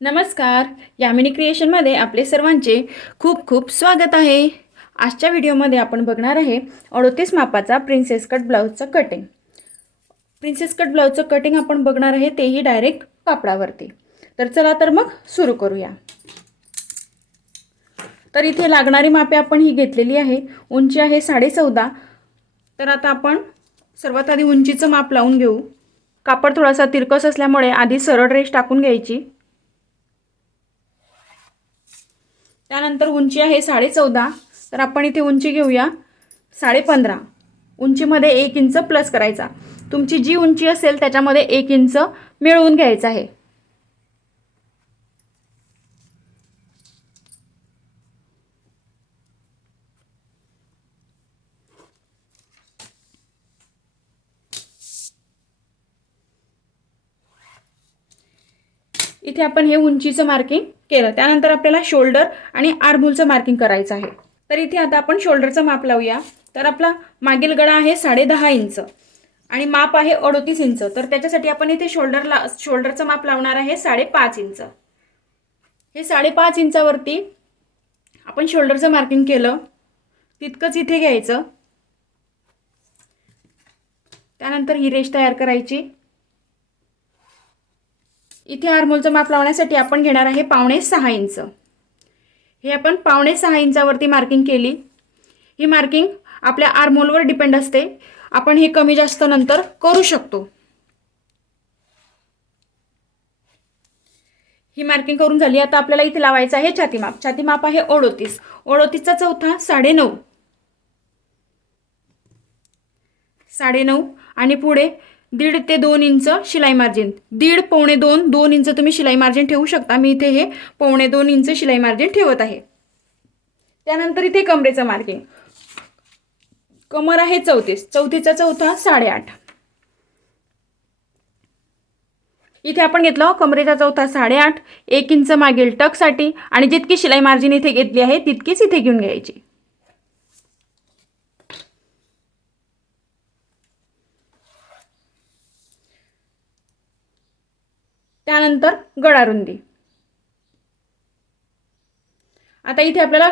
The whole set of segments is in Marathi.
नमस्कार. यामिनी क्रिएशनमध्ये आपले सर्वांचे खूप खूप स्वागत आहे. आजच्या व्हिडिओमध्ये आपण बघणार आहे 38 मापाचा प्रिन्सेस कट ब्लाऊजचं कटिंग. प्रिन्सेस कट ब्लाऊजचं कटिंग आपण बघणार आहे तेही डायरेक्ट कापडावरती. तर चला तर मग सुरू करूया. तर इथे लागणारी मापे आपण ही घेतलेली आहे. उंची आहे 14.5. तर आता आपण सर्वात आधी उंचीचं माप लावून घेऊ. कापड थोडासा तिरकस असल्यामुळे आधी सरळ रेष टाकून घ्यायची. त्यानंतर उंची आहे 14.5. तर आपण इथे उंची घेऊया 15.5. उंचीमध्ये 1 इंच प्लस करायचा. तुमची जी उंची असेल त्याच्यामध्ये 1 इंच मिळवून घ्यायचं आहे. इथे आपण हे उंचीचं मार्किंग केलं. त्यानंतर आपल्याला शोल्डर आणि आर्महोलचं मार्किंग करायचं आहे. तर इथे आता आपण शोल्डरचं माप लावूया. तर आपला मागील गळा आहे 10.5 इंच आणि माप आहे 38 इंच. तर त्याच्यासाठी आपण इथे शोल्डरचं माप लावणार आहे 5.5 इंच. हे 5.5 इंचावरती आपण शोल्डरचं मार्किंग केलं तितकंच इथे घ्यायचं. त्यानंतर ही रेष तयार करायची. इथे आर्महोलचं माप लावण्यासाठी आपण घेणार आहे 5.5 इंच. हे आपण 5.5 इंचावरती मार्किंग केली. ही मार्किंग आपल्या आर्महोलवर डिपेंड असते. आपण हे कमी जास्त नंतर करू शकतो. ही मार्किंग करून झाली. आता आपल्याला इथे लावायचं आहे छाती माप. छाती माप आहे 38. 38चा चौथा 9.5. 9.5 आणि पुढे 1.5 ते 2 इंच शिलाई मार्जिन. 1.5 पावणे 2 इंच तुम्ही शिलाई मार्जिन ठेवू शकता. मी इथे हे पावणे 2 इंच शिलाई मार्जिन ठेवत आहे. त्यानंतर इथे कमरेचं मार्किंग. कमर आहे 34. 34चा चौथा 8.5. इथे आपण घेतलं कमरेचा चौथा 8.5. 1 इंच मागील टकसाठी आणि जितकी शिलाई मार्जिन इथे घेतली आहे तितकीच इथे घेऊन घ्यायची. त्यानंतर गळा रुंदी. आता इथे आपल्याला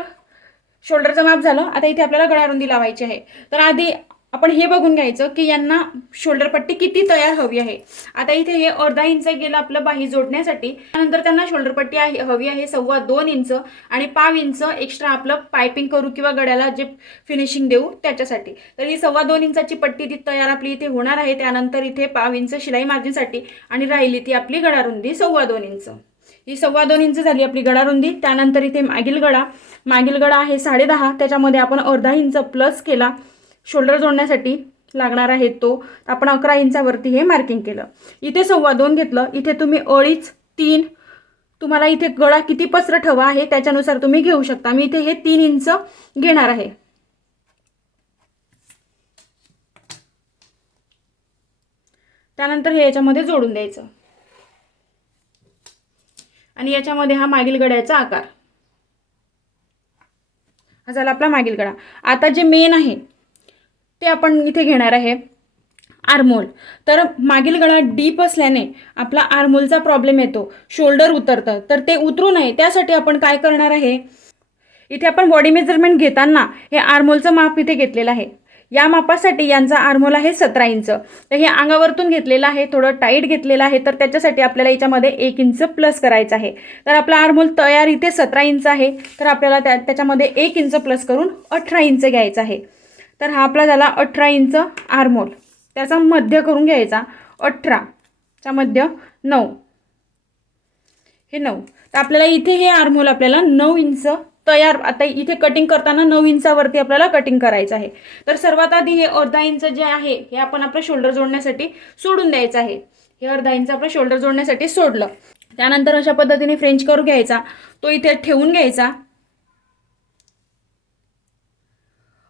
शोल्डरचं माप झालं. आता इथे आपल्याला गळा रुंदी लावायची आहे. तर आधी आपण हे बघून घ्यायचं की यांना शोल्डर पट्टी किती तयार हवी आहे. आता इथे हे अर्धा इंच गेलं आपलं बाही जोडण्यासाठी. त्यानंतर त्यांना शोल्डर पट्टी हवी आहे 2.25 इंच आणि 5 इंच एक्स्ट्रा आपलं पायपिंग करू किंवा गळ्याला जे फिनिशिंग देऊ त्याच्यासाठी. तर ही 2.25 इंचाची पट्टी ती तयार आपली इथे होणार आहे. त्यानंतर इथे 5 इंच शिलाई मार्जिनसाठी आणि राहिली ती आपली गळा रुंदी 2.25 इंच. ही 2.25 इंच झाली आपली गळा रुंदी. त्यानंतर इथे मागील गळा आहे 10.5. त्याच्यामध्ये आपण अर्धा इंच प्लस केला. शोल्डर जोडण्यासाठी लागणार आहे तो. आपण 11 इंचावरती हे मार्किंग केलं. इथे 2.25 घेतलं. इथे तुम्ही अडीच 3 तुम्हाला इथे गळा किती पसरट हवा आहे त्याच्यानुसार तुम्ही घेऊ शकता. मी इथे हे 3 इंच घेणार आहे. त्यानंतर हे याच्यामध्ये जोडून द्यायचं आणि याच्यामध्ये हा मागील गळ्याचा आकार. हा झाला आपला मागील गळा. आता जे मेन आहे ते आपण इथे घेणार आहे आर्महोल. तर मागील गळा डीप असल्याने आपला आर्महोलचा प्रॉब्लेम येतो. शोल्डर उतरतं. तर ते उतरू नये त्यासाठी आपण काय करणार आहे, इथे आपण बॉडी मेजरमेंट घेताना हे आर्महोलचं माप इथे घेतलेलं आहे. या मापासाठी यांचा आर्महोल आहे 17 इंच. तर हे अंगावरतून घेतलेलं आहे, थोडं टाईट घेतलेलं आहे. तर त्याच्यासाठी आपल्याला याच्यामध्ये 1 इंच प्लस करायचं आहे. तर आपला आर्महोल तयार इथे 17 इंच आहे. तर आपल्याला त्याच्यामध्ये 1 इंच प्लस करून 18 इंच घ्यायचं आहे. तर हा आपला झाला 18 इंच आर्महोल. त्याचा मध्य करून घ्यायचा 18चा मध्य 9. हे 9. तर आपल्याला इथे हे आर्महोल आपल्याला 9 इंच तयार. आता इथे कटिंग करताना 9 इंचावरती आपल्याला कटिंग करायचं आहे. तर सर्वात आधी हे अर्धा इंच जे आहे हे आपण आपलं शोल्डर जोडण्यासाठी सोडून द्यायचं आहे. हे अर्धा इंच आपलं शोल्डर जोडण्यासाठी सोडलं. त्यानंतर अशा पद्धतीने फ्रेंच कर्व घ्यायचा. तो इथे ठेवून घ्यायचा.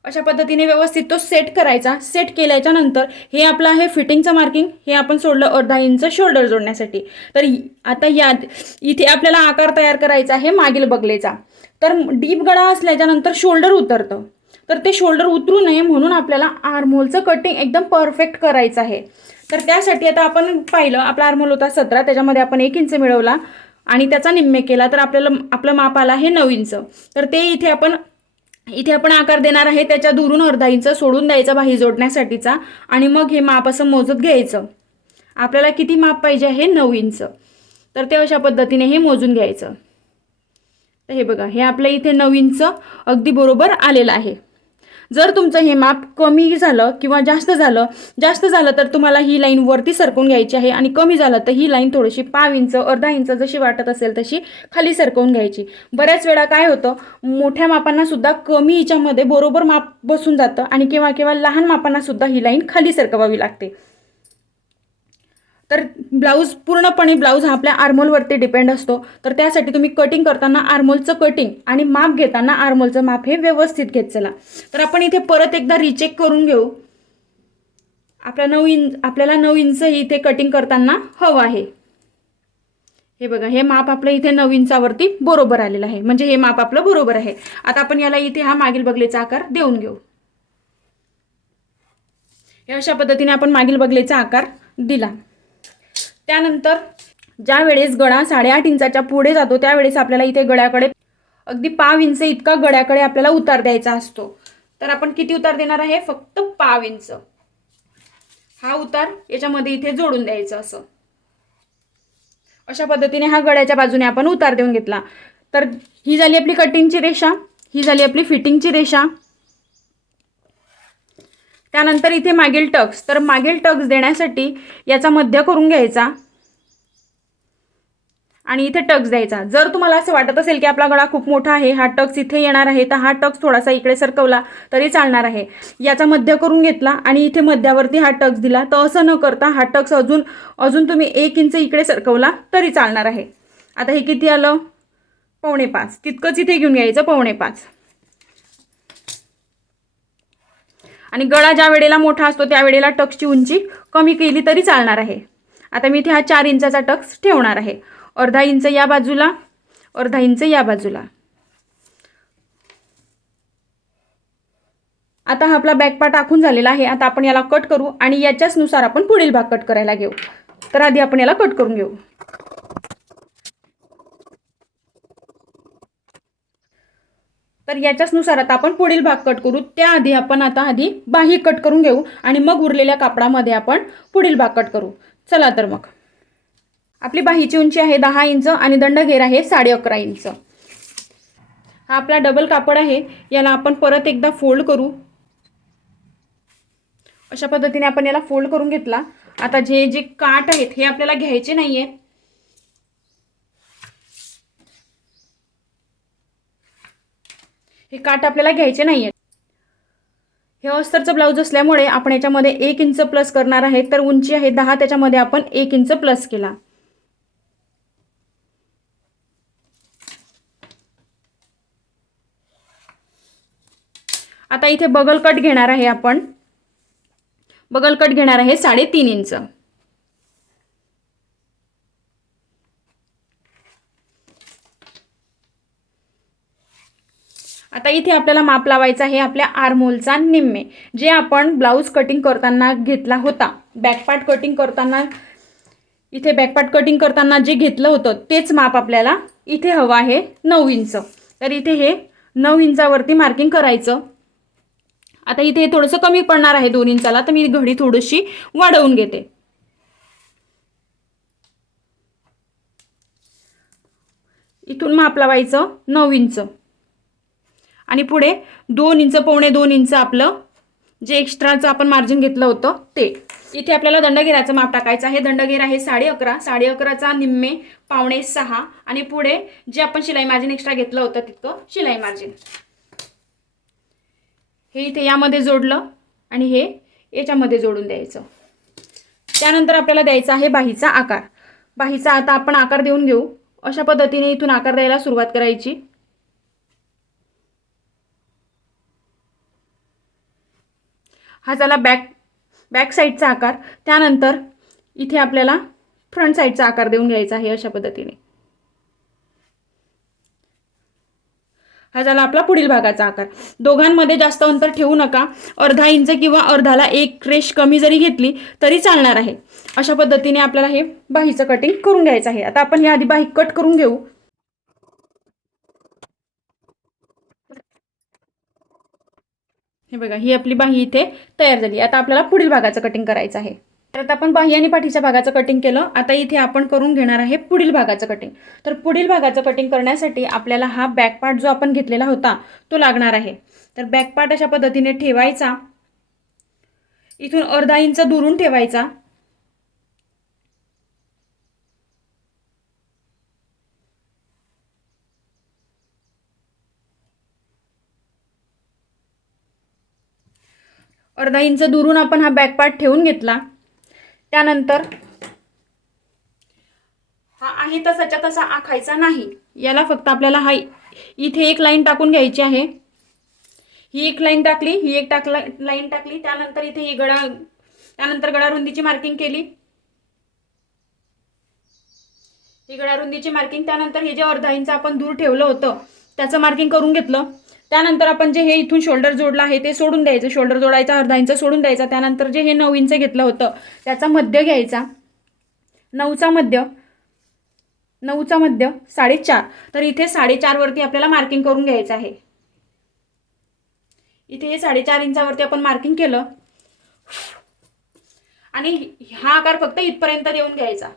अशा पद्धतीने व्यवस्थित तो सेट करायचा. सेट केल्याच्या नंतर हे आपलं आहे फिटिंगचं मार्किंग. हे आपण सोडलं अर्धा इंच शोल्डर जोडण्यासाठी. तर आता इथे आपल्याला आकार तयार करायचा आहे मागील बगलेचा. तर डीप गळा असल्याच्यानंतर शोल्डर उतरतं. तर ते शोल्डर उतरू नये म्हणून आपल्याला आर्महोलचं कटिंग एकदम परफेक्ट करायचं आहे. तर त्यासाठी आता आपण पाहिलं आपला आर्महोल होता 17. त्याच्यामध्ये आपण 1 इंच मिळवला. आणि त्याचा निम्मे केला तर आपल्याला आपलं माप आला आहे 9 इंच. तर ते इथे आपण आकार देणार आहे. त्याच्या दुरून अर्धा इंच सोडून द्यायचा बाही जोडण्यासाठीचा आणि मग हे माप असं मोजत घ्यायचं. आपल्याला किती माप पाहिजे आहे? 9 इंच. तर ते अशा पद्धतीने हे मोजून घ्यायचं. तर हे बघा, हे आपल्या इथे 9 इंच अगदी बरोबर आलेलं आहे. जर तुमचं हे माप कमी झालं किंवा जास्त झालं तर तुम्हाला ही लाईन वरती सरकवून घ्यायची आहे आणि कमी झालं तर ही लाईन थोडीशी पाव इंच अर्धा इंच जशी वाटत असेल तशी खाली सरकवून घ्यायची. बऱ्याच वेळा काय होतं, मोठ्या मापांना सुद्धा कमी हिच्यामध्ये बरोबर माप बसून जातं आणि केव्हा केव्हा लहान मापांना सुद्धा ही लाईन खाली सरकवावी लागते. तर पूर्णपणे ब्लाऊज हा आपल्या आर्मोलवरती डिपेंड असतो. तर त्यासाठी तुम्ही कटिंग करताना आर्मोलचं कटिंग आणि माप घेताना आर्मोलचं माप हे व्यवस्थित घेत चला. तर आपण इथे परत एकदा रिचेक करून घेऊ. आपल्याला 9 इंच इथे कटिंग करताना हवं आहे. हे बघा, हे माप आपलं इथे 9 इंचावरती बरोबर आलेलं आहे. म्हणजे हे माप आपलं बरोबर आहे. आता आपण याला इथे हा मागील बगलेचा आकार देऊन घेऊ. हे अशा पद्धतीने आपण मागील बगलेचा आकार दिला. त्यानंतर ज्या वेळेस गळा 8.5 इंचाच्या पुढे जातो त्यावेळेस आपल्याला इथे गळ्याकडे अगदी पाव इंच इतका गळ्याकडे आपल्याला उतार द्यायचा असतो. तर आपण किती उतार देणार आहे? फक्त पाव इंच. हा उतार याच्यामध्ये इथे जोडून द्यायचा. असं अशा पद्धतीने हा गळ्याच्या बाजूने आपण उतार देऊन घेतला. तर ही झाली आपली कटिंगची रेषा, ही झाली आपली फिटिंगची रेषा. त्यानंतर इथे मागील टक्स. तर मागील टक्स देण्यासाठी याचा मध्य करून घ्यायचा आणि इथे टक्स द्यायचा. जर तुम्हाला असं वाटत असेल की आपला गळा खूप मोठा आहे, हा टक्स इथे येणार आहे, तर हा टक्स थोडासा इकडे सरकवला तरी चालणार आहे. याचा मध्य करून घेतला आणि इथे मध्यावरती हा टक्स दिला. तर असं न करता हा टक्स अजून तुम्ही 1 इंच इकडे सरकवला तरी चालणार आहे. आता हे किती आलं? 4.25. तितकंच इथे घेऊन घ्यायचं, 4.25. आणि गळा ज्या वेळेला मोठा असतो त्यावेळेला टक्सची उंची कमी केली तरी चालणार आहे. आता मी इथे हा 4 इंचाचा टक्स ठेवणार आहे. अर्धा इंच या बाजूला, अर्धा इंच या बाजूला. आता हा आपला बॅक पार्ट आखून झालेला आहे. आता आपण याला कट करू आणि याच्याच नुसार आपण पुढील भाग कट करायला घेऊ. तर आधी आपण याला कट करून घेऊ. तर याच्याच नुसार आता आपण पुढील भाग कट करू. त्याआधी आपण आधी बाही कट करून घेऊ आणि मग उरलेल्या कापडामध्ये आपण पुढील भाग कट करू. चला तर मग. आपली बाहीची उंची आहे 10 इंच आणि दंडघेर आहे 11.5 इंच. हा आपला डबल कापड आहे. याला आपण परत एकदा फोल्ड करू. अशा पद्धतीने आपण याला फोल्ड करून घेतला. आता जे काठ आहेत हे आपल्याला घ्यायचे नाहीये. हे काठ आपल्याला घ्यायचे नाहीये. हे अस्तरचं ब्लाऊज असल्यामुळे आपण याच्यामध्ये 1 इंच प्लस करणार आहे. तर उंची आहे 10, त्याच्यामध्ये आपण 1 इंच प्लस केला. आता इथे बगल कट घेणार आहे आपण. बगल कट घेणार आहे 3.5 इंच. आता इथे आपल्याला माप लावायचा आहे आपल्या आर्महोलचा निम्मे. जे आपण ब्लाऊज कटिंग करताना घेतला होता, बॅकपार्ट कटिंग करताना जे घेतलं होतं तेच माप आपल्याला इथे हवं आहे 9 इंच. तर इथे हे 9 इंचावरती मार्किंग करायचं. आता इथे थोडंसं कमी पडणार आहे 2 इंचाला, तर मी घडी थोडीशी वाढवून घेते. इथून माप लावायचं 9 इंच आणि पुढे 2 इंच, 2.25 इंच आपलं जे एक्स्ट्राचं आपण मार्जिन घेतलं होतं ते. इथे आपल्याला दंडघेराचं माप टाकायचं आहे. दंडघेर आहे 11.5. 11.5चा निम्मे 5.6 आणि पुढे जे आपण शिलाई मार्जिन एक्स्ट्रा घेतलं होतं तितकं शिलाई मार्जिन. हे इथे यामध्ये जोडलं आणि हे याच्यामध्ये जोडून द्यायचं. त्यानंतर आपल्याला द्यायचा आहे बाहीचा आकार. बाहीचा आता आपण आकार देऊन घेऊ. अशा पद्धतीने इथून आकार द्यायला सुरुवात करायची. हा झाला बॅक साईडचा आकार. त्यानंतर इथे आपल्याला फ्रंट साईडचा आकार देऊन घ्यायचा आहे अशा पद्धतीने. हा झाला आपला पुढील भागाचा आकार. दोघांमध्ये जास्त अंतर ठेवू नका. अर्धा इंच किंवा अर्धाला एक रेष कमी जरी घेतली तरी चालणार आहे. अशा पद्धतीने आपल्याला हे बाहीचं कटिंग करून घ्यायचं आहे. आता आपण आधी बाही कट करून घेऊ. हे बघा, ही आपली बाही इथे तयार झाली. आता आपल्याला पुढील भागाचं कटिंग करायचं आहे. तर आता आपण बाही आणि पाठीच्या भागाचं कटिंग केलं. आता इथे आपण करून घेणार आहे पुढील भागाचं कटिंग. तर पुढील भागाचं कटिंग करण्यासाठी आपल्याला हा बॅक पार्ट जो आपण घेतलेला होता तो लागणार आहे. तर बॅक पार्ट अशा पद्धतीने ठेवायचा. इथून अर्धा इंच दुरून ठेवायचा. अर्धा इंच दुरून आपण हा बॅक पार्ट ठेवून घेतला. त्यानंतर हा आहे तसाच्या तसा आखायचा नाही. याला फक्त आपल्याला हा इथे एक लाईन टाकून घ्यायची आहे. ही एक लाईन टाकली, ही एक लाईन टाकली. त्यानंतर इथे ही त्यानंतर गळा रुंदीची मार्किंग केली. ही गळा रुंदीची मार्किंग. त्यानंतर हे जे अर्धा इंच आपण दूर ठेवलं होतं त्याचं मार्किंग करून घेतलं. त्यानंतर आपण जे हे इथून शोल्डर जोडला आहे ते सोडून द्यायचं. शोल्डर जोडायचा, अर्धा इंच सोडून द्यायचा. त्यानंतर जे हे 9 इंच घेतलं होतं त्याचा मध्य घ्यायचा. 9चा मध्य 4.5. तर इथे 4.5 वरती आपल्याला मार्किंग करून घ्यायचं आहे. इथे हे 4.5 इंचावरती आपण मार्किंग केलं आणि हा आकार फक्त इथपर्यंत देऊन घ्यायचा.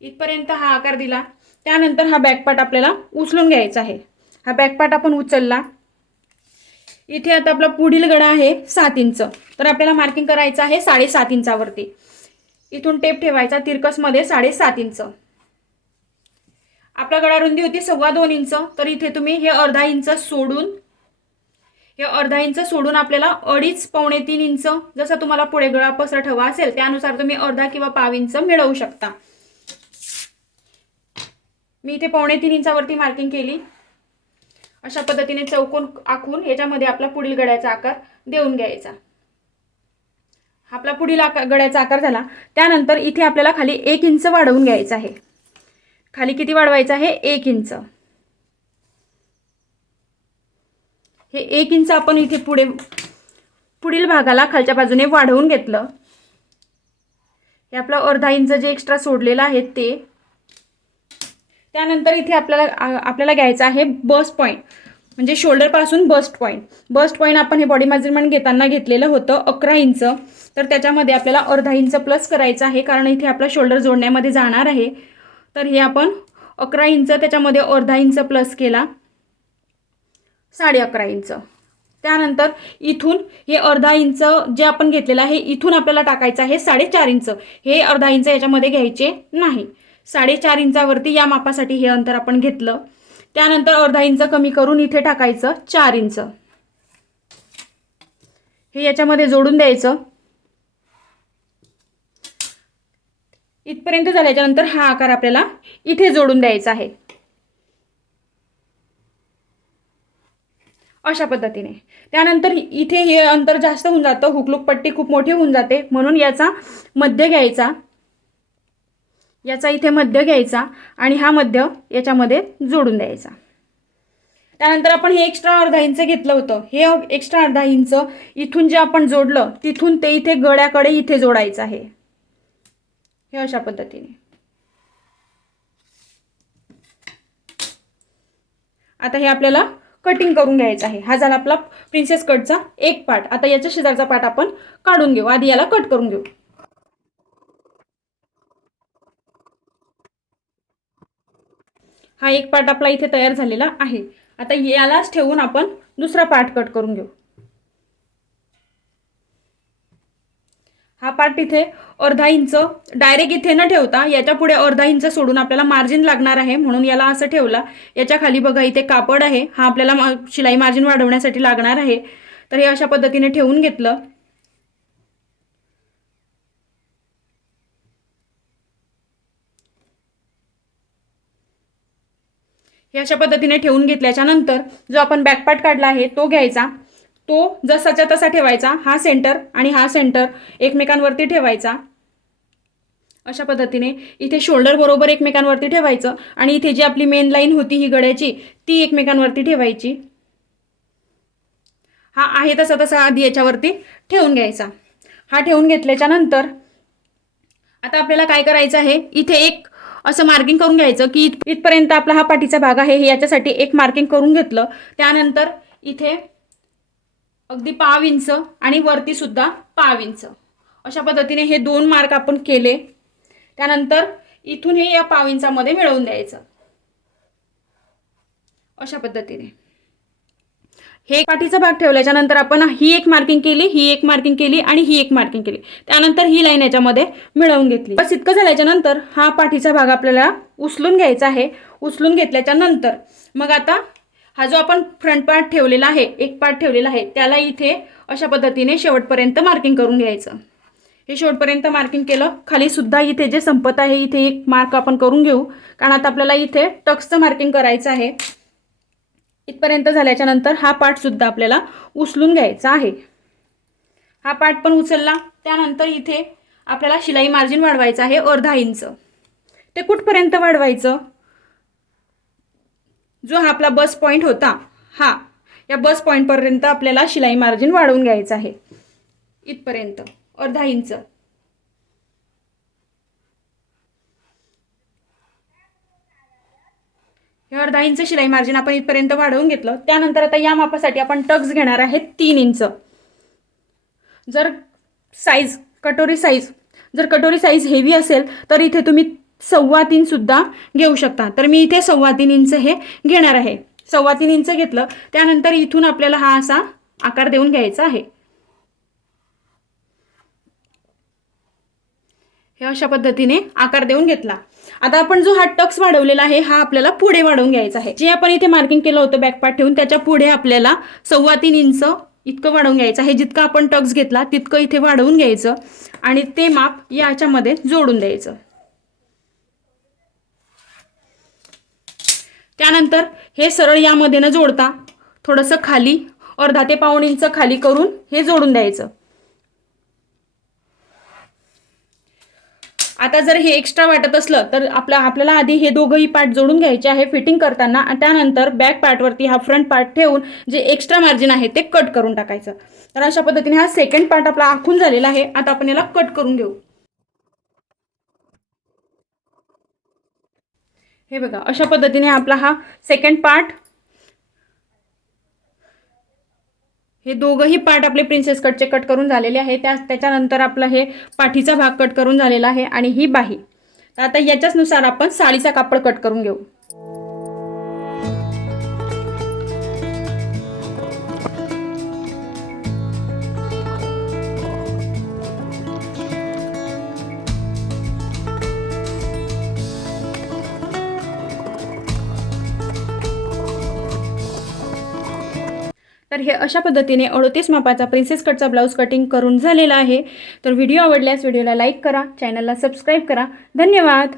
इथपर्यंत हा आकार दिला. त्यानंतर हा बॅक पार्ट आपल्याला उचलून घ्यायचा आहे. हा बॅक पार्ट आपण उचलला. इथे आता आपला पुढील गळा आहे 7 इंच. तर आपल्याला मार्किंग करायचं आहे 7.5 इंचावरती. इथून टेप ठेवायचा तिरकसमध्ये 7.5 इंच. आपला गळा रुंदी होती 2.25 इंच. तर इथे तुम्ही हे अर्धा इंच सोडून आपल्याला 2.5 पावणे 3 इंच, जसं तुम्हाला पुढे गळा पसरट हवा असेल त्यानुसार तुम्ही अर्धा किंवा पाव इंच मिळवू शकता. मी इथे 2.25 इंचावरती मार्किंग केली. अशा पद्धतीने चौकोन आखून याच्यामध्ये आपला पुढील गळ्याचा आकार देऊन घ्यायचा. आपला पुढील गळ्याचा आकार झाला. त्यानंतर इथे आपल्याला खाली 1 इंच वाढवून घ्यायचं आहे. खाली किती वाढवायचं आहे? 1 इंच. हे 1 इंच आपण इथे पुढील भागाला खालच्या बाजूने वाढवून घेतलं. हे आपलं अर्धा इंच जे एक्स्ट्रा सोडलेलं आहे ते. त्यानंतर इथे आपल्याला घ्यायचं आहे बस्ट पॉईंट, म्हणजे शोल्डर पासून बस्ट पॉईंट आपण हे बॉडी मेजरमेंट घेताना घेतलेलं होतं 11 इंच. तर त्याच्यामध्ये आपल्याला अर्धा इंच प्लस करायचं आहे, कारण इथे आपला शोल्डर जोडण्यामध्ये जाणार आहे. तर हे आपण 11 इंच, त्याच्यामध्ये अर्धा इंच प्लस केला 11.5 इंच. त्यानंतर इथून हे अर्धा इंच जे आपण घेतलेलं आहे इथून आपल्याला टाकायचं आहे 4.5 इंच. हे अर्धा इंच याच्यामध्ये घ्यायचे नाही. 4.5 इंचावरती या मापासाठी हे अंतर आपण घेतलं. त्यानंतर अर्धा इंच कमी करून इथे टाकायचं 4 इंच. हे याच्यामध्ये जोडून द्यायचं. इथपर्यंत झाल्याच्या नंतर हा आकार आपल्याला इथे जोडून द्यायचा आहे. अशा पद्धतीने. त्यानंतर इथे हे अंतर जास्त होऊन जातं, हुकलूक पट्टी खूप मोठी होऊन जाते, म्हणून याचा मध्य घ्यायचा. याचा इथे मध्य घ्यायचा आणि हा मध्य याच्यामध्ये जोडून द्यायचा. त्यानंतर आपण हे एक्स्ट्रा अर्धा इंच घेतलं होतं. हे एक्स्ट्रा अर्धा इंच इथून जे आपण जोडलं तिथून ते इथे गळ्याकडे इथे जोडायचं आहे. हे अशा पद्धतीने. आता हे आपल्याला कटिंग करून घ्यायचं आहे. हा झाला आपला प्रिन्सेस कटचा एक पार्ट. आता याच्या शेजारचा पार्ट आपण काढून घेऊ. आधी याला कट करून घेऊ. हा एक पार्ट आपला इथे तयार झालेला आहे. आता यालाच ठेवून आपण दुसरा पार्ट कट करून घेऊ. हा पार्ट इथे अर्धा इंच डायरेक्ट इथे न ठेवता याच्या पुढे अर्धा इंच सोडून आपल्याला मार्जिन लागणार आहे, म्हणून याला असं ठेवला. याच्या खाली बघा इथे कापड आहे, हा आपल्याला शिलाई मार्जिन वाढवण्यासाठी लागणार आहे. तर हे अशा पद्धतीने ठेवून घेतलं. हे अशा पद्धतीने ठेवून घेतल्याच्या नंतर जो आपण बॅक पार्ट काढला आहे तो घ्यायचा. तो जसाच्या तसा ठेवायचा. हा सेंटर आणि हा सेंटर एकमेकांवरती ठेवायचा. अशा पद्धतीने इथे शोल्डर बरोबर एकमेकांवरती ठेवायचं आणि इथे जी आपली मेन लाईन होती ही गळ्याची ती एकमेकांवरती ठेवायची. हा आहे तसा आधी याच्यावरती ठेवून घ्यायचा. हा ठेवून घेतल्याच्या नंतर आता आपल्याला काय करायचं आहे, इथे एक असं मार्किंग करून घ्यायचं की इथपर्यंत आपला हा पाठीचा भाग आहे. हे याच्यासाठी एक मार्किंग करून घेतलं. त्यानंतर इथे अगदी 1/2 इंच आणि वरती सुद्धा 1/2 इंच अशा पद्धतीने हे 2 मार्क आपण केले. त्यानंतर इथून हे या 1/2 इंचामध्ये मिळवून द्यायचं. अशा पद्धतीने हे पाठीचा भाग ठेवल्याच्या नंतर आपण ही एक मार्किंग केली, ही एक मार्किंग केली आणि ही एक मार्किंग केली. त्यानंतर ही लाईन याच्यामध्ये मिळवून घेतली. बस इतकं झाल्याच्या नंतर हा पाठीचा भाग आपल्याला उचलून घ्यायचा आहे. उचलून घेतल्याच्या नंतर मग आता हा जो आपण फ्रंट पार्ट ठेवलेला आहे, एक पार्ट ठेवलेला आहे, त्याला इथे अशा पद्धतीने शेवटपर्यंत मार्किंग करून घ्यायचं. हे शेवटपर्यंत मार्किंग केलं. खाली सुद्धा इथे जे संपत आहे इथे एक मार्क आपण करून घेऊ, कारण आता आपल्याला इथे टक्सचं मार्किंग करायचं आहे. इथपर्यंत झाल्याच्या नंतर हा पार्ट सुद्धा आपल्याला उचलून घ्यायचा आहे. हा पार्ट पण उचलला. त्यानंतर इथे आपल्याला शिलाई मार्जिन वाढवायचं आहे 1/2 इंच. ते कुठपर्यंत वाढवायचं, जो हा आपला बस पॉईंट होता, हा या बस पॉईंटपर्यंत आपल्याला शिलाई मार्जिन वाढवून घ्यायचं आहे. इथपर्यंत 1/2 इंच. हे 1/2 इंच शिलाई मार्जिन आपण इथपर्यंत वाढवून घेतलं. त्यानंतर आता या मापासाठी आपण टक्स घेणार आहे 3 इंच. जर कटोरी साईज हेवी असेल तर इथे तुम्ही 3.25 सुद्धा घेऊ शकता. तर मी इथे 3.25 इंच हे घेणार आहे. 3.25 इंच घेतलं. त्यानंतर इथून आपल्याला हा असा आकार देऊन घ्यायचा आहे. हे अशा पद्धतीने आकार देऊन घेतला. आता आपण जो हा टक्स वाढवलेला आहे हा आपल्याला पुढे वाढवून घ्यायचा आहे. जे आपण इथे मार्किंग केलं होतं बॅक पार्ट ठेवून त्याच्या पुढे आपल्याला 3.25 इंच इतकं वाढवून घ्यायचं आहे. जितकं आपण टक्स घेतला तितकं इथे वाढवून घ्यायचं आणि ते माप याच्यामध्ये जोडून द्यायचं. त्यानंतर हे सरळ यामध्ये न जोडता थोडंसं खाली 1/2 ते 1.25 इंच खाली करून हे जोडून द्यायचं. आता जर हे एक्स्ट्रा वाटत असलं तर आपल्याला आधी हे दोघंही पार्ट जोडून घ्यायचे आहे फिटिंग करताना. आणि त्यानंतर बॅक पार्टवरती हा फ्रंट पार्ट ठेवून जे एक्स्ट्रा मार्जिन आहे ते कट करून टाकायचं. तर अशा पद्धतीने हा सेकंड पार्ट आपला आखून झालेला आहे. आता आपण याला कट करून घेऊ. हे बघा अशा पद्धतीने आपला हा सेकंड पार्ट, हे दोघंही पार्ट आपले प्रिन्सेस कटचे कट करून झालेले आहे. त्याच्यानंतर आपला हे पाठीचा भाग कट करून झालेला आहे आणि ही बाही. तर आता याच्याचनुसार आपण साडीचा कापड कट करून घेऊ. तर हे अशा पद्धतीने 38 मापाचा प्रिन्सेस कटचा ब्लाऊज कटिंग करून झालेला आहे. तर व्हिडिओ आवडल्यास व्हिडिओला लाईक करा, चॅनलला सबस्क्राईब करा. धन्यवाद.